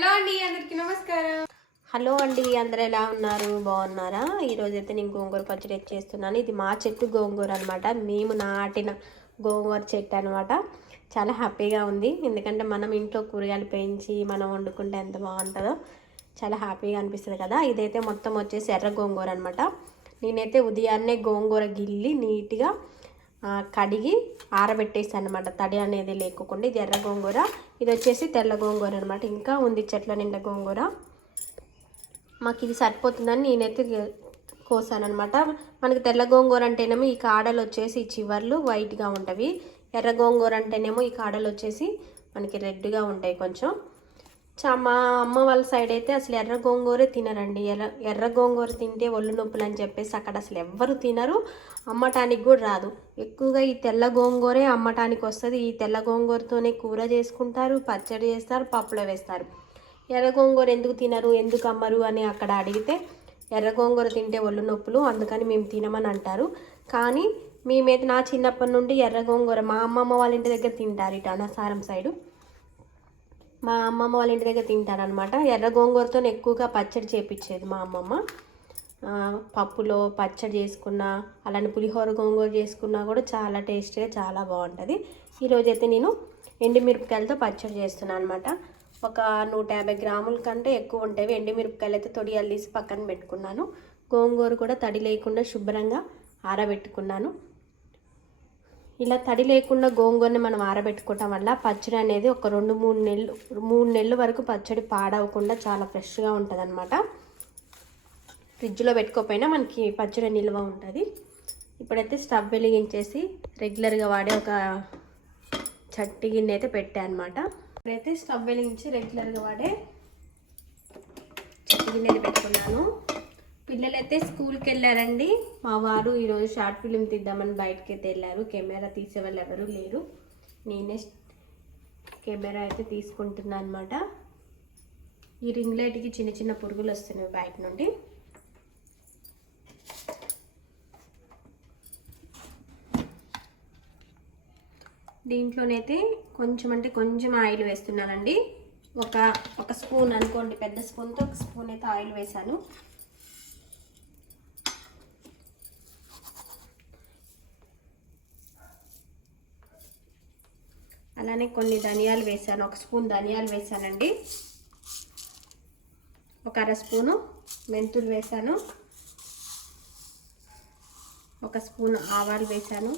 Hello అండి అందరికి నమస్కారం. హలో అండి అందరూ ఎలా ఉన్నారు? బాగున్నారా? ఈరోజు అయితే నేను గోంగూర పచ్చడి చేస్తున్నాను. ఇది మా చెట్టు గోంగూర అనమాట మేము నాటిన గోంగూర చెట్టు అనమాట చాలా హ్యాపీగా ఉంది. ఎందుకంటే మనం ఇంట్లో కూరగాయలు పెంచి మనం వండుకుంటే ఎంత బాగుంటుందో చాలా హ్యాపీగా అనిపిస్తుంది కదా. ఇదైతే మొత్తం వచ్చేసి ఎర్ర గోంగూర అనమాట నేనైతే ఉదయాన్నే గోంగూర గిల్లి నీట్గా కడిగి ఆరబెట్టేసి అనమాట తడి అనేది లేకుండా ఇది ఎర్ర గోంగూర ఇది వచ్చేసి తెల్ల గోంగూర అనమాట ఇంకా ఉంది చెట్ల నిండా గోంగూర. మాకు ఇది సరిపోతుందని నేనైతే కోసానమాట మనకి తెల్ల గోంగూర అంటేనేమో ఈ కాడలు వచ్చేసి ఈ చివర్లు వైట్గా ఉంటవి. ఎర్ర గోంగూర అంటేనేమో ఈ కాడలు వచ్చేసి మనకి రెడ్గా ఉంటాయి కొంచెం. చా మా అమ్మ వాళ్ళ సైడ్ అయితే అసలు ఎర్ర గోంగూరే తినరండి. ఎర్ర ఎర్ర గోంగూర తింటే ఒళ్ళు నొప్పులు అని చెప్పేసి అక్కడ అసలు ఎవ్వరు తినరు. అమ్మటానికి కూడా రాదు. ఎక్కువగా ఈ తెల్ల గోంగూరే అమ్మటానికి వస్తుంది. ఈ తెల్ల గోంగూరతోనే కూర చేసుకుంటారు పచ్చడి చేస్తారు పప్పులో వేస్తారు. ఎర్ర గోంగూర ఎందుకు తినరు ఎందుకు అమ్మరు అని అక్కడ అడిగితే ఎర్ర గోంగూర తింటే ఒళ్ళు నొప్పులు అందుకని మేము తినమని అంటారు. కానీ మేమైతే నా చిన్నప్పటి నుండి ఎర్ర గోంగూర మా అమ్మమ్మ వాళ్ళ ఇంటి దగ్గర తింటారు ఇటు అనసారం సైడు మా అమ్మమ్మ వాళ్ళ ఇంటి దగ్గర తింటారనమాట ఎర్ర గోంగూరతో ఎక్కువగా పచ్చడి చేపించేది మా అమ్మమ్మ. పప్పులో పచ్చడి చేసుకున్నా అలానే పులిహోర గోంగూర చేసుకున్నా కూడా చాలా టేస్ట్గా చాలా బాగుంటుంది. ఈరోజైతే నేను ఎండుమిరపకాయలతో పచ్చడి చేస్తున్నాను అనమాట ఒక నూట యాభై గ్రాముల కంటే ఎక్కువ ఉంటాయి. ఎండుమిరపకాయలు అయితే తొడియాలు తీసి పక్కన పెట్టుకున్నాను. గోంగూర కూడా తడి లేకుండా శుభ్రంగా ఆరబెట్టుకున్నాను. ఇలా తడి లేకుండా గోంగూరని మనం ఆరబెట్టుకోవటం వల్ల పచ్చడి అనేది ఒక రెండు మూడు నెలలు మూడు నెలల వరకు పచ్చడి పాడవకుండా చాలా ఫ్రెష్గా ఉంటుంది అనమాట ఫ్రిడ్జ్లో పెట్టుకోకపోయినా మనకి పచ్చడి నిల్వ ఉంటుంది. ఇప్పుడైతే స్టవ్ వెలిగించేసి రెగ్యులర్గా వాడే ఒక చట్టి గిన్నె అయితే పెట్టా అనమాట ఇప్పుడైతే స్టవ్ వెలిగించి రెగ్యులర్గా వాడే చట్టి గిన్నె పెట్టుకున్నాను. పిల్లలైతే స్కూల్కి వెళ్ళారండి మా వారు ఈరోజు షార్ట్ ఫిలిం తీద్దామని బయటకి అయితే వెళ్ళారు. కెమెరా తీసే వాళ్ళు ఎవరు లేరు. నేనే కెమెరా అయితే తీసుకుంటున్నాను అనమాట ఈ రింగ్ లైట్కి చిన్న చిన్న పురుగులు వస్తున్నాయి బయట నుండి. దీంట్లోనైతే కొంచెం అంటే కొంచెం ఆయిల్ వేస్తున్నానండి. ఒక ఒక స్పూన్ అనుకోండి పెద్ద స్పూన్తో ఒక స్పూన్ అయితే ఆయిల్ వేసాను అలానే కొన్ని ధనియాలు వేసాను. ఒక స్పూన్ ధనియాలు వేసానండి. ఒక అర స్పూను మెంతులు వేసాను. ఒక స్పూన్ ఆవాలు వేసాను.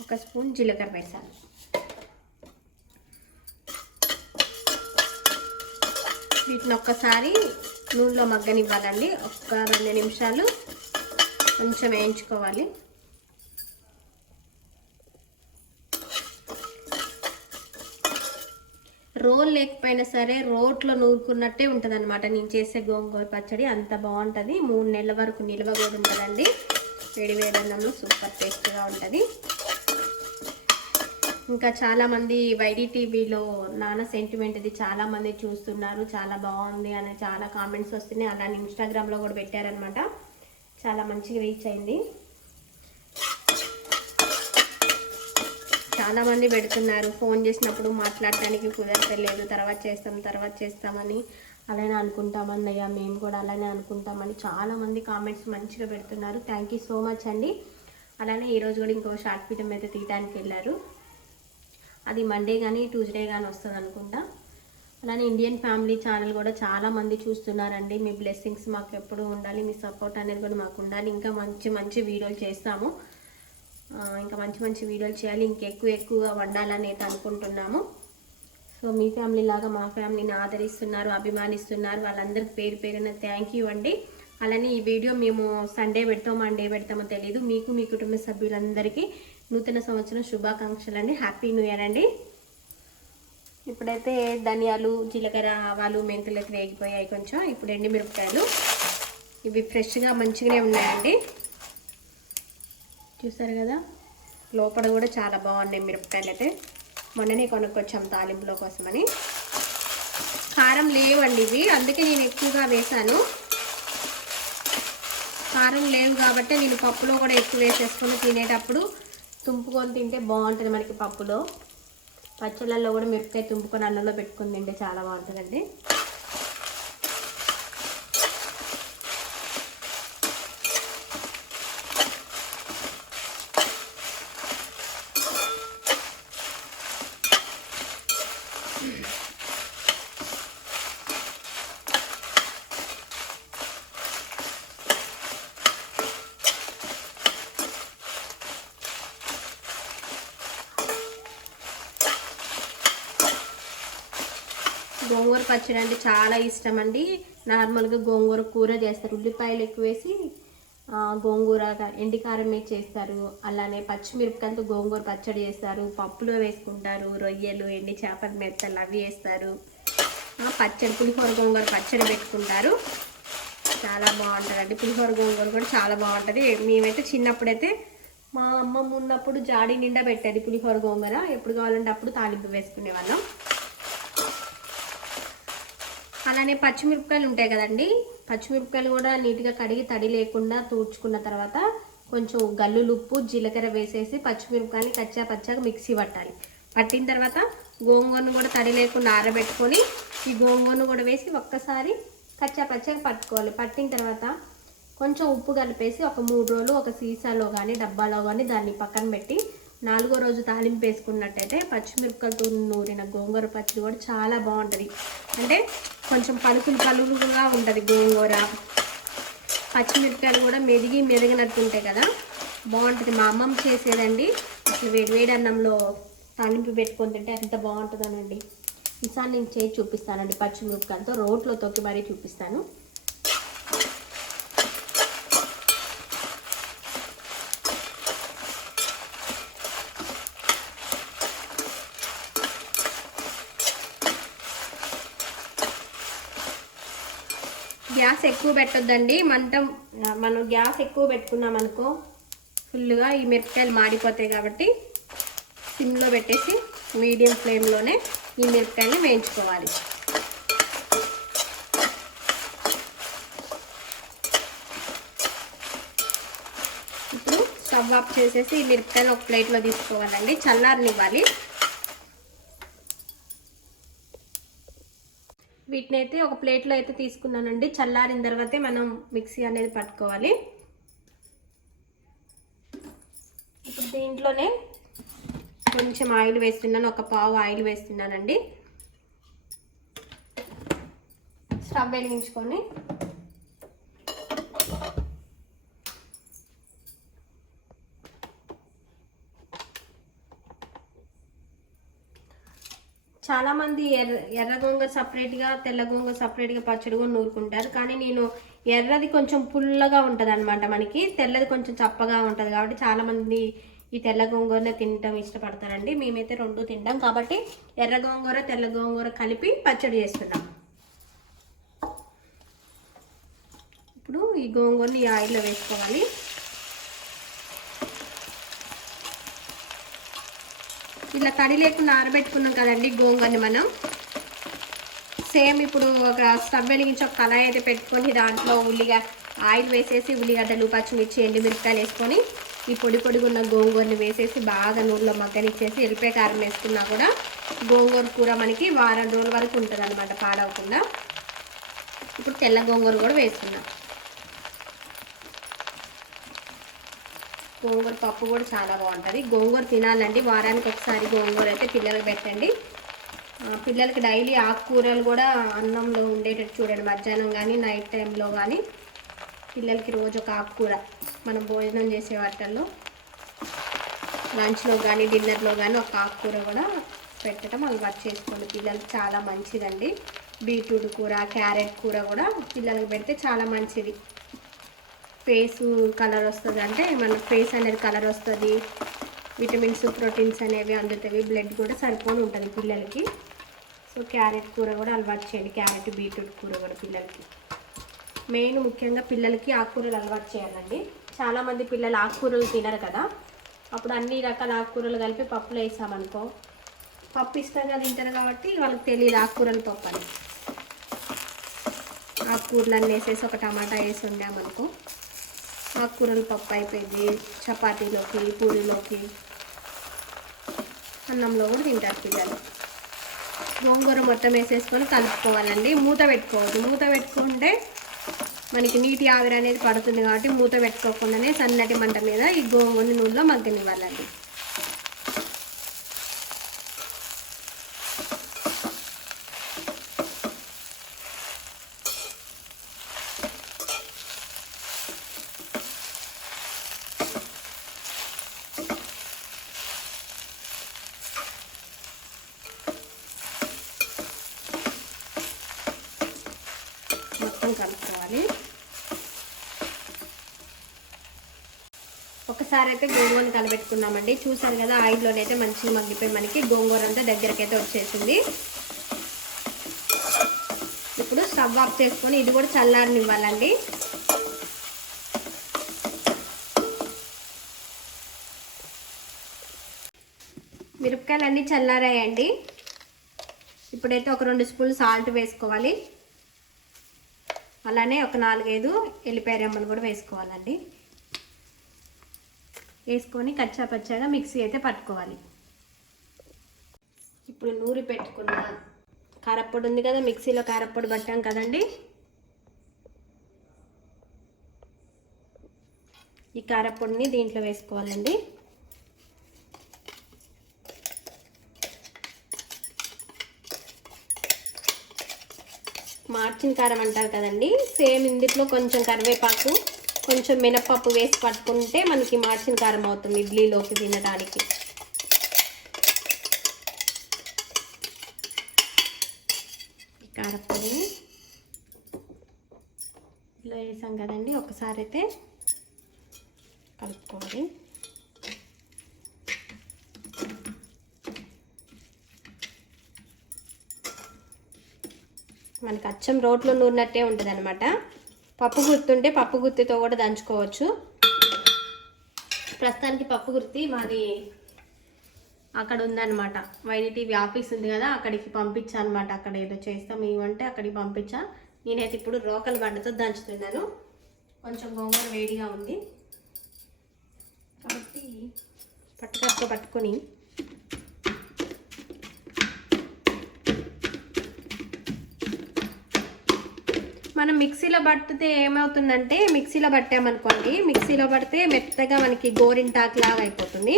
ఒక స్పూన్ జీలకర్ర వేసాను. వీటిని ఒక్కసారి నూనెలో మగ్గనివ్వాలండి. ఒక్క రెండు నిమిషాలు కొంచెం వేయించుకోవాలి. రోల్ లేకపోయినా సరే రోట్లో నూరుకున్నట్టే ఉంటుంది అనమాట నేను చేసే గోంగూర పచ్చడి అంత బాగుంటుంది. మూడు నెలల వరకు నిల్వ కూడా ఉంటుందండి. వేడి వేడి అన్నంలో సూపర్ టేస్ట్గా ఉంటుంది. ఇంకా చాలామంది వైడి టీవీలో నాన్న సెంటిమెంట్ ఇది చాలామంది చూస్తున్నారు. చాలా బాగుంది అని చాలా కామెంట్స్ వస్తున్నాయి. అలానే ఇన్స్టాగ్రామ్లో కూడా పెట్టారనమాట చాలా మంచిగా రీచ్ అయింది. చాలామంది పెడుతున్నారు. ఫోన్ చేసినప్పుడు మాట్లాడటానికి కుదరతలేదు తర్వాత చేస్తాం తర్వాత చేస్తామని అలానే అనుకుంటామన్నయ్య మేము కూడా అలానే అనుకుంటామని చాలామంది కామెంట్స్ మంచిగా పెడుతున్నారు. థ్యాంక్ యూ సో మచ్ అండి. అలానే ఈరోజు కూడా ఇంకో షార్ట్ ఫిలిం అయితే తీయడానికి వెళ్ళారు. అది మండే కానీ ట్యూస్డే కానీ వస్తుంది అనుకుంటా. అలానే ఇండియన్ ఫ్యామిలీ ఛానల్ కూడా చాలామంది చూస్తున్నారండి. మీ బ్లెస్సింగ్స్ మాకు ఎప్పుడు ఉండాలి. మీ సపోర్ట్ అనేది కూడా మాకు ఉండాలి. ఇంకా మంచి మంచి వీడియోలు చేస్తాము. ఇంకా మంచి మంచి వీడియోలు చేయాలి. ఇంకెక్కువ ఎక్కువగా వండాలని అయితే అనుకుంటున్నాము. సో మీ ఫ్యామిలీ లాగా మా ఫ్యామిలీని ఆదరిస్తున్నారు అభిమానిస్తున్నారు. వాళ్ళందరికీ పేరు పేరున థ్యాంక్ యూ అండి. అలానే ఈ వీడియో మేము సండే పెడతామో మండే పెడతామో తెలియదు మీకు మీ కుటుంబ సభ్యులందరికీ నూతన సంవత్సరం శుభాకాంక్షలు అండి. హ్యాపీ న్యూ ఇయర్ అండి. ఇప్పుడైతే ధనియాలు జీలకర్ర ఆవాలు మెంతులు వేగిపోయాయి కొంచెం. ఇప్పుడు ఎండి మిరపకాయలు ఇవి ఫ్రెష్గా మంచిగానే ఉన్నాయండి. చూసారు కదా? లోపల కూడా చాలా బాగున్నాయి మిరపకాయలు అయితే. మొన్ననే కొనుక్కొచ్చాం తాలింపులో కోసమని. కారం లేవండి ఇవి. అందుకే నేను ఎక్కువగా వేశాను. కారం లేవు కాబట్టి నేను పప్పులో కూడా ఎక్కువ వేసేసుకుని తినేటప్పుడు తుంపుకొని తింటే బాగుంటుంది మనకి పప్పులో. పచ్చళ్ళల్లో కూడా మిరపకాయ తుంపుకొని అన్నంలో పెట్టుకుని తింటే చాలా బాగుంటుందండి. గోంగూర పచ్చడి అంటే చాలా ఇష్టం అండి నార్మల్గా గోంగూర కూర చేస్తారు. ఉల్లిపాయలు ఎక్కువ వేసి గోంగూర ఎండి కారం వేసి చేస్తారు. అలానే పచ్చిమిరపకాయలతో గోంగూర పచ్చడి చేస్తారు. పప్పులో వేసుకుంటారు. రొయ్యలు ఎండి చేపల మెత్తలు అవి వేస్తారు. పచ్చడి పులిహోర గోంగూర పచ్చడి పెట్టుకుంటారు. చాలా బాగుంటుందండి. పులిహోర గోంగూర కూడా చాలా బాగుంటుంది. మేమైతే చిన్నప్పుడైతే మా అమ్మమ్మ ఉన్నప్పుడు జాడి నిండా పెట్టేది పులిహోర గోంగూర. ఎప్పుడు కావాలంటే అప్పుడు తాలింపు వేసుకునే వాళ్ళం అలానే పచ్చిమిరపకాయలు ఉంటాయి కదండి. పచ్చిమిరపకాయలు కూడా నీట్గా కడిగి తడి లేకుండా తూడ్చుకున్న తర్వాత కొంచెం గల్లులు ఉప్పు జీలకర్ర వేసేసి పచ్చిమిరపకాయని కచ్చా పచ్చగా మిక్సీ పట్టాలి. పట్టిన తర్వాత గోంగూరను కూడా తడి లేకుండా ఆరబెట్టుకొని ఈ గోంగూరను కూడా వేసి ఒక్కసారి కచ్చా పచ్చగా పట్టుకోవాలి. పట్టిన తర్వాత కొంచెం ఉప్పు కలిపేసి ఒక మూడు రోజులు ఒక సీసాలో కానీ డబ్బాలో కానీ దాన్ని పక్కన పెట్టి నాలుగో రోజు తాలింపు వేసుకున్నట్టయితే పచ్చిమిరపకాయలతో నూరిన గోంగూర పచ్చడి కూడా చాలా బాగుంటుంది. అంటే కొంచెం పలుకులు పలుకులుగా ఉంటుంది గోంగూర. పచ్చిమిరపకాయలు కూడా మెదిగి మెదిగినట్టు ఉంటాయి కదా. బాగుంటుంది. మా అమ్మమ్మ చేసేదండి. అసలు వేడి వేడి అన్నంలో తాలింపు పెట్టుకొని తింటే ఎంత బాగుంటుందోనండి ఈసారి నేను చేసి చూపిస్తానండి పచ్చిమిరపకాయలతో. రోట్లో తొక్కి మరీ చూపిస్తాను. గ్యాస్ ఎక్కువ పెట్టొద్దండి. మంట మనం గ్యాస్ ఎక్కువ పెట్టుకున్నాం అనుకో ఫుల్గా ఈ మిరపకాయలు మాడిపోతాయి కాబట్టి సిమ్లో పెట్టేసి మీడియం ఫ్లేమ్లోనే ఈ మిరపకాయలు వేయించుకోవాలి. ఇప్పుడు స్టవ్ ఆఫ్ చేసేసి ఈ మిరపకాయలు ఒక ప్లేట్లో తీసుకోవాలండి. చల్లారనివ్వాలి. వీటిని అయితే ఒక ప్లేట్లో అయితే తీసుకున్నానండి. చల్లారిన తర్వాతే మనం మిక్సీ అనేది పట్టుకోవాలి. ఇప్పుడు దీంట్లోనే కొంచెం ఆయిల్ వేస్తున్నాను. ఒక పావు ఆయిల్ వేస్తున్నానండి. స్టవ్ వెలిగించుకొని చాలా మంది ఎర్ర ఎర్ర గోంగూర సపరేట్గా తెల్ల గోంగూర సపరేట్గా పచ్చడి కూడా నూరుకుంటారు. కానీ నేను ఎర్రది కొంచెం పుల్లగా ఉంటుంది అనమాట మనకి. తెల్లది కొంచెం చప్పగా ఉంటుంది కాబట్టి చాలామంది ఈ తెల్ల గోంగూరనే తినటం ఇష్టపడతారండి. మేమైతే రెండు తింటాం కాబట్టి ఎర్ర గోంగూర తెల్ల గోంగూర కలిపి పచ్చడి చేస్తున్నాం. ఇప్పుడు ఈ గోంగూరని ఈ ఆయిల్లో వేసుకోవాలి. ఇలా తడి లేకుండా ఆరబెట్టుకున్నాం కదండి గోంగూరని మనం. సేమ్ ఇప్పుడు ఒక స్టవ్ వెలిగించి ఒక కళాయి అయితే పెట్టుకొని దాంట్లో ఉల్లిగా ఆయిల్ వేసేసి ఉల్లిగడ్డలు పచ్చిమిర్చి ఎండుమిరపకాయలు వేసుకొని ఈ పొడి పొడిగా ఉన్న గోంగూరని వేసేసి బాగా నూనెలో మగ్గనిచ్చేసి ఎల్లిపాయ కారం వేసుకున్నా కూడా గోంగూర కూర మనకి వారం రోజుల వరకు ఉంటుంది అనమాట పాడవకుండా. ఇప్పుడు తెల్ల గోంగూర కూడా వేసుకున్నాం గోంగూర పప్పు కూడా చాలా బాగుంటుంది. గోంగూర తినాలండి. వారానికి ఒకసారి గోంగూర అయితే పిల్లలకు పెట్టండి. పిల్లలకి డైలీ ఆకుకూరలు కూడా అన్నంలో ఉండేటట్టు చూడండి. మధ్యాహ్నం కానీ నైట్ టైంలో కానీ పిల్లలకి రోజు ఒక ఆకుకూర మనం భోజనం చేసే వాటిల్లో లంచ్లో కానీ డిన్నర్లో కానీ ఒక ఆకుకూర కూడా పెట్టడం అలవాటు చేసుకోండి. పిల్లలకి చాలా మంచిదండి. బీట్రూట్ కూర క్యారెట్ కూర కూడా పిల్లలకి పెడితే చాలా మంచిది. ఫేస్ కలర్ వస్తుంది అంటే మన ఫేస్ అనేది కలర్ వస్తుంది. విటమిన్స్ ప్రోటీన్స్ అనేవి అందుతాయి. బ్లడ్ కూడా సరిపోని ఉంటుంది పిల్లలకి. సో క్యారెట్ కూర కూడా అలవాటు చేయండి. క్యారెట్ బీట్రూట్ కూర కూడా పిల్లలకి. మెయిన్ ముఖ్యంగా పిల్లలకి ఆకుకూరలు అలవాటు చేయాలండి. చాలామంది పిల్లలు ఆకుకూరలు తినరు కదా. అప్పుడు అన్ని రకాల ఆకుకూరలు కలిపి పప్పులో వేసామనుకో పప్పు ఇష్టంగా తింటారు కాబట్టి వాళ్ళకి తెలియదు ఆకుకూరలు పప్పు అని. ఆకుకూరలన్నీ వేసేసి ఒక టమాటా వేసి ఉండామనుకో ఆకుకూరల పప్పు అయిపోయింది. చపాతీలోకి పూరీలోకి అన్నంలో కూడా తింటారు పిల్లలు. గోంగూర మొత్తం వేసేసుకొని కలుపుకోవాలండి. మూత పెట్టుకోవద్దు. మూత పెట్టుకుంటే మనకి నీటి ఆవిరి అనేది పడుతుంది కాబట్టి మూత పెట్టుకోకుండానే సన్నటి మంట మీద ఈ గోంగూర నూనెలో మగ్గనివ్వాలండి మొత్తం కలుపుకోవాలి ఒకసారి అయితే గోంగూరని కలబెట్టుకున్నామండి. చూసారు కదా ఆయిల్లోనైతే మంచిగా మగ్గిపోయి మనకి గోంగూర అంతా దగ్గరకైతే వచ్చేసింది. ఇప్పుడు స్టవ్ ఆఫ్ చేసుకొని ఇది కూడా చల్లారనివ్వాలండి. మిరపకాయలు అన్నీ చల్లారాయండి. ఇప్పుడైతే ఒక రెండు స్పూన్లు సాల్ట్ వేసుకోవాలి. అలానే ఒక నాలుగైదు ఎల్లిపాయ రెమ్మలు కూడా వేసుకోవాలండి. వేసుకొని కచ్చా పచ్చాగా మిక్సీ అయితే పట్టుకోవాలి. ఇప్పుడు నూరి పెట్టుకున్న కారప్పొడి ఉంది కదా మిక్సీలో కారప్పొడి పట్టాం కదండి. ఈ కారప్పొడిని దీంట్లో వేసుకోవాలండి. మార్చిన కారం అంటారు కదండి. సేమ్ ఇందులో కొంచెం కరివేపాకు కొంచెం మినపప్పు వేసి పట్టుకుంటే మనకి మార్చిన కారం అవుతుంది ఇడ్లీలోకి తినడానికి. ఈ కారపొడిని ఇలా వేసాం కదండి ఒకసారి అయితే కలుపుకోవాలి. మనకి అచ్చం రోట్లో నూరినట్టే ఉంటుంది అనమాట పప్పు గుర్తుంటే పప్పు గుర్తితో కూడా దంచుకోవచ్చు. ప్రస్తుతానికి పప్పు గుర్తి మాది అక్కడ ఉందన్నమాట. వైడిటీవీ ఆఫీస్ ఉంది కదా అక్కడికి పంపించా అనమాట అక్కడ ఏదో చేస్తాం ఇవంటే అక్కడికి పంపించా. నేనైతే ఇప్పుడు రోకల్ బండతో దంచుతున్నాను. కొంచెం గోంగూర వేడిగా ఉంది. కాబట్టి పట్టుకట్టు పట్టుకొని మనం మిక్సీలో పట్టితే ఏమవుతుందంటే మిక్సీలో పట్టామనుకోండి మిక్సీలో పడితే మెత్తగా మనకి గోరింటాకు లాగా అయిపోతుంది.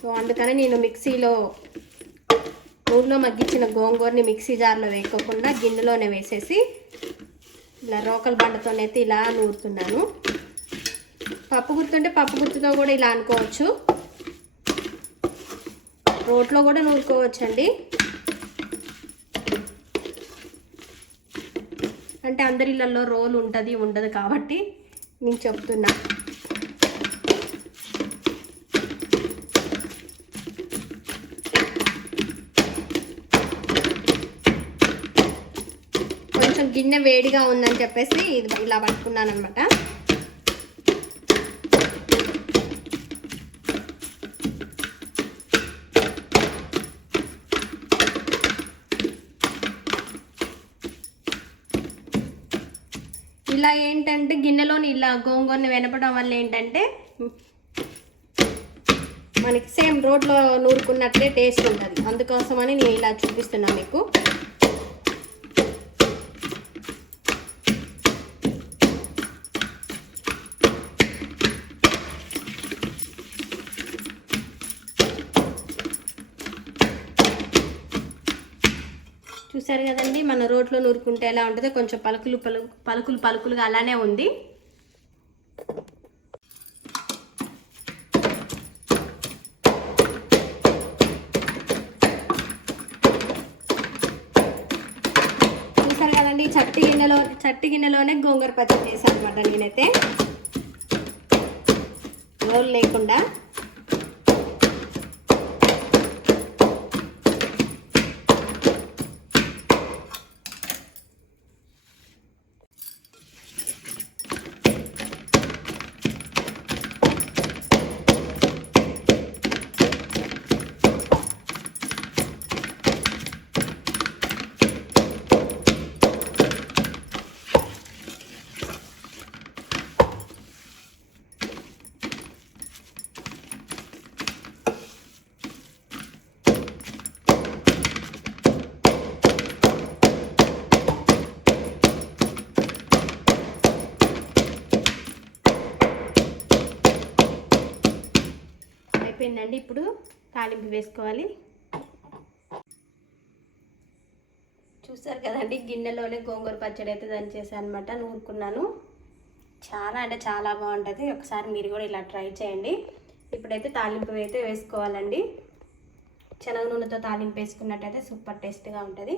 సో అందుకని నేను మిక్సీలో నూనెలో మగ్గించిన గోంగూరని మిక్సీ జార్లో వేయకోకుండా గిన్నెలోనే వేసేసి ఇలా రోకల్ బండతోనైతే ఇలా నూరుతున్నాను. పప్పు గుర్తుంటే పప్పు గుర్తుతో కూడా ఇలా అనుకోవచ్చు. రోట్లో కూడా నూరుకోవచ్చండి. అంటే అందరి ఇళ్ళల్లో రోల్ ఉంటుంది ఉండదు కాబట్టి నేను చెప్తున్నా. కొంచెం గిన్నె వేడిగా ఉందని చెప్పేసి ఇది ఇలా పట్టుకున్నాను అనమాట ఇలా ఏంటంటే గిన్నెలోని ఇలా గోంగూరని వినపడం వల్ల ఏంటంటే మనకి సేమ్ రోడ్లో నూరుకున్నట్లే టేస్ట్ ఉంటుంది. అందుకోసమని నేను ఇలా చూపిస్తున్నా మీకు. చూసారు కదండి మన రోట్లో నూరుకుంటే ఎలా ఉంటుందో? కొంచెం పలుకులు పలుకులు పలుకులుగా అలానే ఉంది చూసారు కదండి చట్టి గిన్నెలో గిన్నెలోనే గోంగూర పచ్చడి చేశాను అనమాట నేనైతే. రోల్ లేకుండా. అయిపోయిందండి ఇప్పుడు తాలింపు వేసుకోవాలి. చూసారు కదండి గిన్నెలోనే గోంగూర పచ్చడి అయితే దంచేసాను అనమాట నూరుకున్నాను చాలా అంటే చాలా బాగుంటుంది ఒకసారి మీరు కూడా ఇలా ట్రై చేయండి. ఇప్పుడైతే తాలింపు అయితే వేసుకోవాలండి. శనగ నూనెతో తాలింపు వేసుకున్నట్టయితే సూపర్ టేస్ట్గా ఉంటుంది.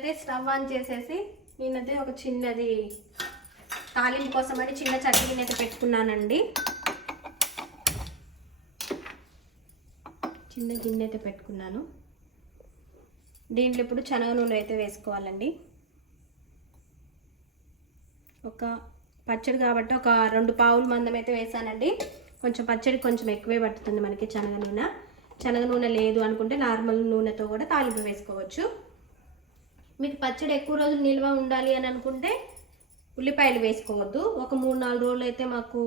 ఇప్పుడైతే స్టవ్ ఆన్ చేసేసి నేనైతే ఒక చిన్నది తాలింపు కోసం అని చిన్న చట్నీని అయితే పెట్టుకున్నానండి. చిన్న గిన్నె అయితే పెట్టుకున్నాను. దీంట్లో ఇప్పుడు శనగ నూనె అయితే వేసుకోవాలండి. ఒక పచ్చడి కాబట్టి ఒక రెండు పావులు మందం అయితే వేసానండి. కొంచెం పచ్చడి కొంచెం ఎక్కువే పట్టుతుంది మనకి శనగ నూనె. శనగ నూనె లేదు అనుకుంటే నార్మల్ నూనెతో కూడా తాలింపు వేసుకోవచ్చు. మీకు పచ్చడి ఎక్కువ రోజులు నిల్వ ఉండాలి అని అనుకుంటే ఉల్లిపాయలు వేసుకోవద్దు. ఒక మూడు నాలుగు రోజులు అయితే మాకు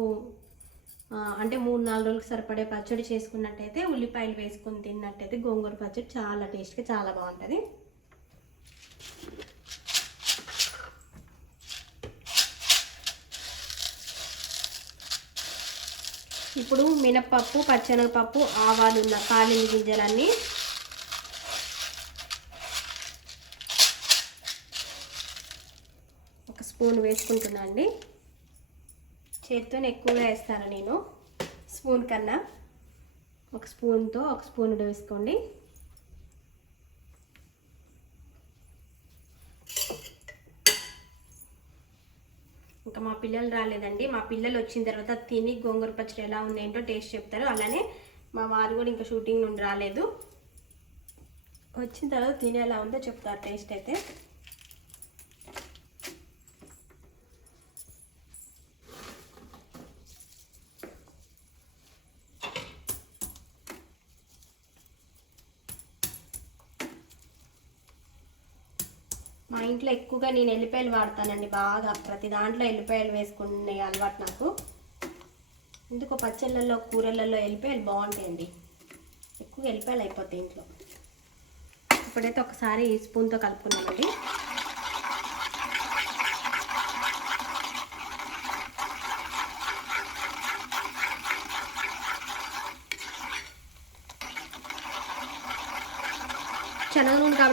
అంటే మూడు నాలుగు రోజులకు సరిపడే పచ్చడి చేసుకున్నట్టయితే ఉల్లిపాయలు వేసుకొని తిన్నట్టయితే గోంగూర పచ్చడి చాలా టేస్ట్గా చాలా బాగుంటుంది. ఇప్పుడు మినప్పప్పు పచ్చెనగపప్పు ఆవాలు ఉన్న కాలిన గింజలన్నీ ఒక స్పూన్ వేసుకుంటున్నా అండి. చేతితో ఎక్కువగా వేస్తాను నేను. స్పూన్ కన్నా ఒక స్పూన్తో ఒక స్పూన్ వేసుకోండి. ఇంకా మా పిల్లలు రాలేదండి. మా పిల్లలు వచ్చిన తర్వాత తిని గోంగూర పచ్చడి ఎలా ఉందేంటో ఏంటో టేస్ట్ చెప్తారు. అలానే మా వారు కూడా ఇంకా షూటింగ్ నుండి రాలేదు. వచ్చిన తర్వాత తిని ఎలా ఉందో చెప్తారు టేస్ట్ అయితే. ఇంట్లో ఎక్కువగా నేను ఎల్లిపాయలు వాడతానండి బాగా. ప్రతి దాంట్లో ఎల్లిపాయలు వేసుకునే అలవాటు నాకు. ఎందుకో పచ్చళ్ళల్లో కూరలలో ఎల్లిపాయలు బాగుంటాయండి. ఎక్కువ ఎల్లిపాయలు అయిపోతాయి ఇంట్లో. ఇప్పుడైతే ఒకసారి ఈ స్పూన్తో కలుపుకున్నామండి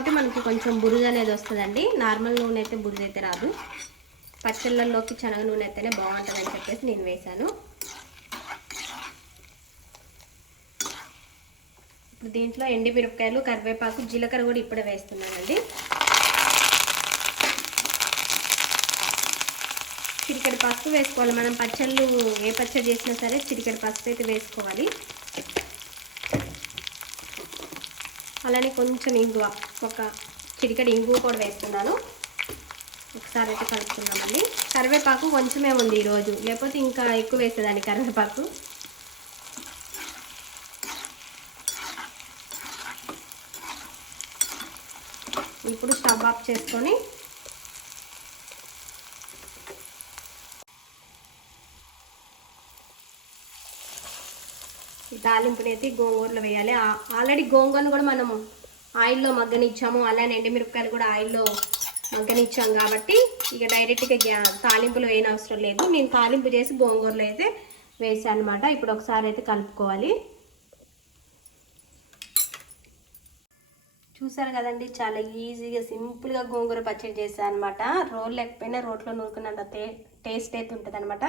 కాబట్టి మనకి కొంచెం బురద అనేది వస్తుందండి. నార్మల్ నూనె అయితే బురద అయితే రాదు. పచ్చళ్ళల్లోకి శనగ నూనె అయితేనే బాగుంటుందని చెప్పేసి నేను వేశాను. ఇప్పుడు దీంట్లో ఎండి మిరపకాయలు కరివేపాకు జీలకర్ర కూడా ఇప్పుడే వేస్తున్నానండి. చిరికడి పసుపు వేసుకోవాలి. మనం పచ్చళ్ళు ఏ పచ్చడి చేసినా సరే చిరికడి పసుపు అయితే వేసుకోవాలి. అలానే కొంచెం ఇంగువ ఒక చిటికడి ఇంగువ కూడా వేస్తున్నాను. ఒకసారి అయితే కలుపుతున్నామండి కరివేపాకు కొంచెమే ఉంది ఈరోజు లేకపోతే ఇంకా ఎక్కువ వేసేదాన్ని కరివేపాకు. ఇప్పుడు స్టవ్ ఆఫ్ చేసుకొని ఈ తాలింపుని అయితే గోంగూరలో వేయాలి. ఆల్రెడీ గోంగూరను కూడా మనము ఆయిల్లో మగ్గనిచ్చాము. అలానే ఎండుమిరపకాయలు కూడా ఆయిల్లో మగ్గనిచ్చాం కాబట్టి ఇక డైరెక్ట్గా గ్యా తాలింపులో వేయని అవసరం లేదు. నేను తాలింపు చేసి గోంగూరలో అయితే వేసాను అనమాట ఇప్పుడు ఒకసారి అయితే కలుపుకోవాలి. చూసారు కదండి చాలా ఈజీగా సింపుల్గా గోంగూర పచ్చడి చేశాను అనమాట రోల్ లేకపోయినా రోట్లో నూరుకున్నంత టే టేస్ట్ అయితే ఉంటుంది అనమాట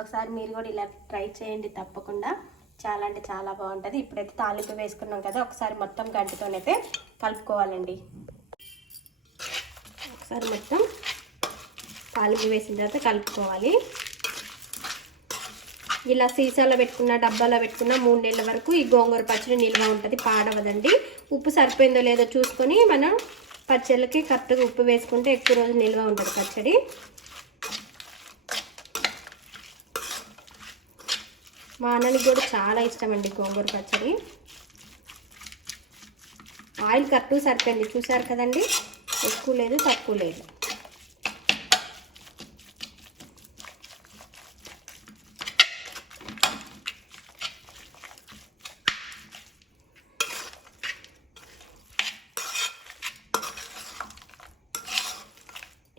ఒకసారి మీరు కూడా ఇలా ట్రై చేయండి తప్పకుండా. చాలా అంటే చాలా బాగుంటుంది. ఇప్పుడైతే తాలింపు వేసుకున్నాం కదా ఒకసారి మొత్తం గంటతోనైతే కలుపుకోవాలండి. ఒకసారి మొత్తం తాలింపు వేసిన తర్వాత కలుపుకోవాలి. ఇలా సీసాలో పెట్టుకున్న డబ్బాలో పెట్టుకున్న మూడు నెలల వరకు ఈ గోంగూర పచ్చడి నిల్వ ఉంటుంది పాడవదండి. ఉప్పు సరిపోయిందో లేదో చూసుకొని మనం పచ్చళ్ళకి కరెక్ట్గా ఉప్పు వేసుకుంటే ఎక్కువ రోజు నిల్వ ఉంటుంది పచ్చడి. మా అన్ననికి కూడా చాలా ఇష్టం అండి గోంగూర పచ్చడి. ఆయిల్ కరెక్ట్ సరిపోయింది. చూసారు కదండి? ఎక్కువ లేదు తక్కువ లేదు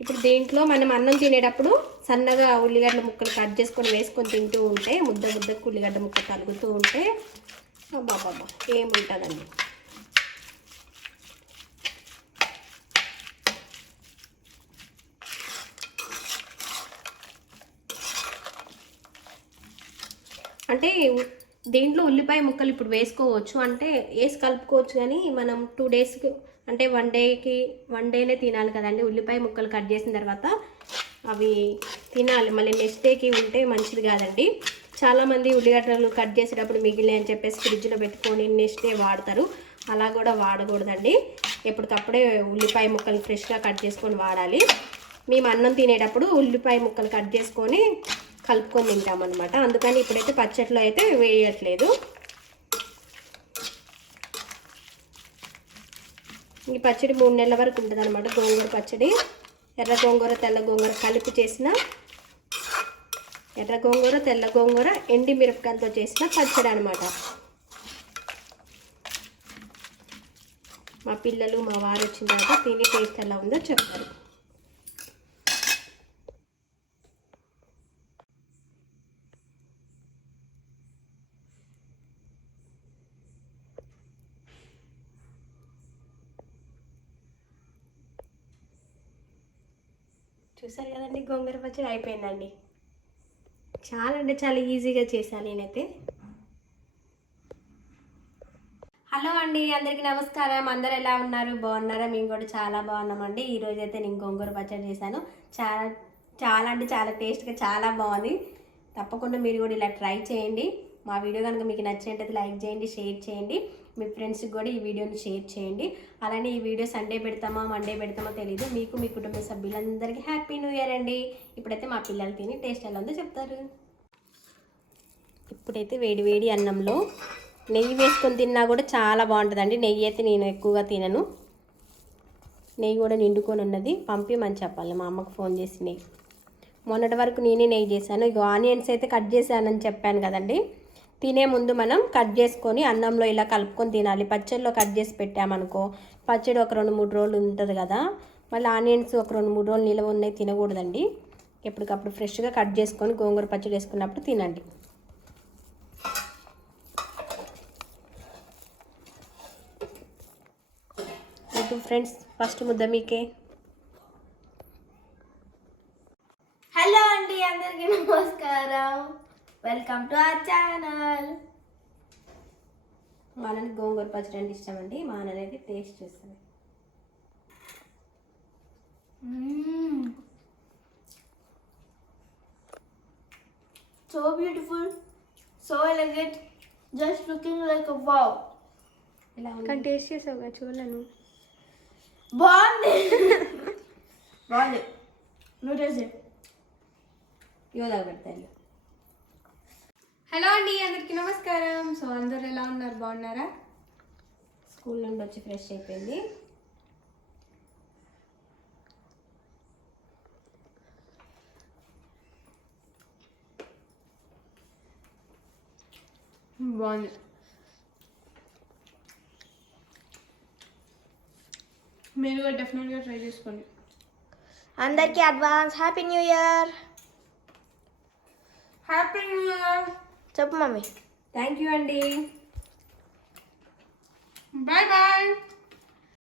ఇప్పుడు దీంట్లో మనం అన్నం తినేటప్పుడు సన్నగా ఉల్లిగడ్డ ముక్కలు కట్ చేసుకొని వేసుకొని తింటూ ఉంటే ముద్ద ముద్దకు ఉల్లిగడ్డ ముక్క తలుగుతూ ఉంటే బాబా ఏముంటుందండి? అంటే దీంట్లో ఉల్లిపాయ ముక్కలు ఇప్పుడు వేసుకోవచ్చు అంటే వేసి కలుపుకోవచ్చు కానీ మనం టూ డేస్కి అంటే వన్ డేకి వన్ డేనే తినాలి కదండి. ఉల్లిపాయ ముక్కలు కట్ చేసిన తర్వాత అవి తినాలి. మళ్ళీ నెక్స్ట్ డేకి ఉంటే మంచిది కాదండి. చాలామంది ఉల్లిగడ్డలు కట్ చేసేటప్పుడు మిగిలి అని చెప్పేసి ఫ్రిడ్జ్లో పెట్టుకొని నెక్స్ట్ డే వాడతారు. అలా కూడా వాడకూడదండి. ఎప్పటికప్పుడే ఉల్లిపాయ ముక్కలు ఫ్రెష్గా కట్ చేసుకొని వాడాలి. మేము అన్నం తినేటప్పుడు ఉల్లిపాయ ముక్కలు కట్ చేసుకొని కలుపుకొని తింటామన్నమాట. అందుకని ఇప్పుడైతే పచ్చట్లో అయితే వేయట్లేదు. ఈ పచ్చడి మూడు నెలల వరకు ఉంటుంది అనమాట గోంగూర పచ్చడి ఎర్ర గోంగూర తెల్ల గోంగూర కలిపి చేసిన ఎర్ర గోంగూర తెల్ల గోంగూర ఎండి మిరపకాయలతో చేసిన పచ్చడి అనమాట మా పిల్లలు మా వారు వచ్చిన తర్వాత తిని టేస్ట్ ఎలా ఉందో చెప్తారు. చూసారు కదండి గోంగూర పచ్చడి అయిపోయిందండి. చాలా అంటే చాలా ఈజీగా చేశాను నేనైతే. హలో అండి అందరికీ నమస్కారం. అందరు ఎలా ఉన్నారు? బాగున్నారా? మేము కూడా చాలా బాగున్నామండి. ఈరోజు అయితే నేను గోంగూర పచ్చడి చేశాను. చాలా చాలా అంటే చాలా టేస్ట్గా చాలా బాగుంది. తప్పకుండా మీరు కూడా ఇలా ట్రై చేయండి. మా వీడియో కనుక మీకు నచ్చినట్టయితే లైక్ చేయండి షేర్ చేయండి. మీ ఫ్రెండ్స్కి కూడా ఈ వీడియోని షేర్ చేయండి. అలానే ఈ వీడియో సండే పెడతామా మండే పెడతామో తెలియదు మీకు మీ కుటుంబ సభ్యులందరికీ హ్యాపీ న్యూ ఇయర్ అండి. ఇప్పుడైతే మా పిల్లలు తిని టేస్ట్ ఎలా ఉందో చెప్తారు. ఇప్పుడైతే వేడి వేడి అన్నంలో నెయ్యి వేసుకొని తిన్నా కూడా చాలా బాగుంటుందండి. నెయ్యి అయితే నేను ఎక్కువగా తినను. నెయ్యి కూడా నిండుకొని ఉన్నది. పంపిమని చెప్పాలి. మా అమ్మకు ఫోన్ చేసి నెయ్యి. మొన్నటి వరకు నేనే నెయ్యి చేశాను. ఇక ఆనియన్స్ అయితే కట్ చేశానని చెప్పాను కదండి. తినే ముందు మనం కట్ చేసుకొని అన్నంలో ఇలా కలుపుకొని తినాలి. పచ్చడిలో కట్ చేసి పెట్టామనుకో పచ్చడి ఒక రెండు మూడు రోజులు ఉంటుంది కదా. మళ్ళీ ఆనియన్స్ ఒక రెండు మూడు రోజులు నిలవ ఉన్నాయి తినకూడదండి. ఎప్పటికప్పుడు ఫ్రెష్గా కట్ చేసుకొని గోంగూర పచ్చడి వేసుకున్నప్పుడు తినండి. ఫ్రెండ్స్ ఫస్ట్ ముద్ద మీకే. హలో అండి అందరికీ నమస్కారం. వెల్కమ్ టు అవర్ ఛానల్ మా నాన్నకి గోంగూర పచ్చడి అంటే ఇష్టం అండి మా నాన్న అయితే టేస్ట్ చూస్తుంది so beautiful so elegant just looking like wow ఇలా ఉంది? కానీ టేస్ట్ చేసావుగా చూడలేను బాగుంది. బాగుంది. నువ్వు చేసి యోగా పెడతాను హలో అండి అందరికీ నమస్కారం. సో అందరు ఎలా ఉన్నారు? బాగున్నారా? స్కూల్ నుండి వచ్చి ఫ్రెష్ అయిపోయింది. బాగుంది. మీరు కూడా డెఫినెట్గా ట్రై చేసుకోండి. అందరికీ advance happy new year happy new year చెప్పు మమ్మీ. థ్యాంక్ యూ అండి బాయ్ బాయ్